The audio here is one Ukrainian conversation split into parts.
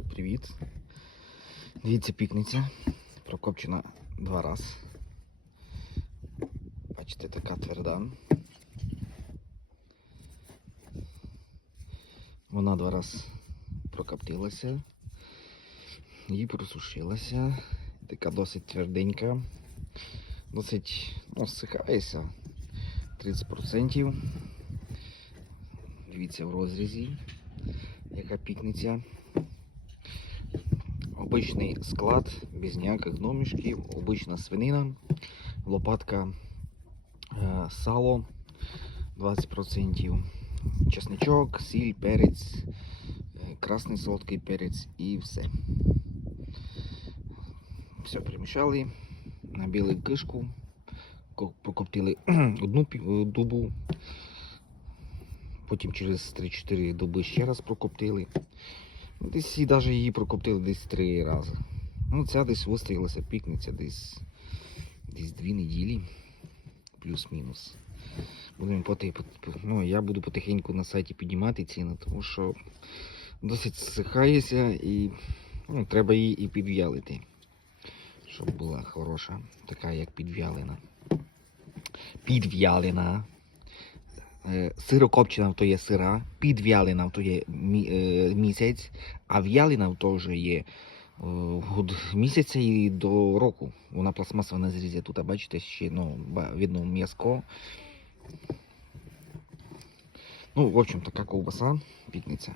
Народ, привіт. Дивіться, пікниця. Прокопчена два рази. Бачите, така тверда. Вона два рази прокоптилася і просушилася. Така досить тверденька. Досить ну, стихається 30%. Дивіться в розрізі, яка пікниця. Обичний склад, без ніяких домішків, обична свинина, лопатка е, сало 20%, чесничок, сіль, перець, е, красний солодкий перець і все. Все перемішали, набили кишку, ко- прокоптили одну е, дубу, потім через 3-4 доби ще раз прокоптили. Десь і навіть її прокоптили десь три рази. Ну, ця десь вистоялася пікниця десь, десь дві неділі, плюс-мінус. Будемо поти, пот- ну, я буду потихеньку на сайті піднімати ціни, тому що досить сихається і ну, треба її і підв'ялити, щоб була хороша, така як підв'ялена. Підв'ялена. Е, Сирокопчена то є сира, підв'ялена то є е, місяць, а в'ялина то вже є е, від місяця і до року. Вона пластмасова на зрізі. Тут, бачите, ще ну, видно м'язко. Ну, в общем, така ковбаса, пітниця.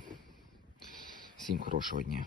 Всім хорошого дня.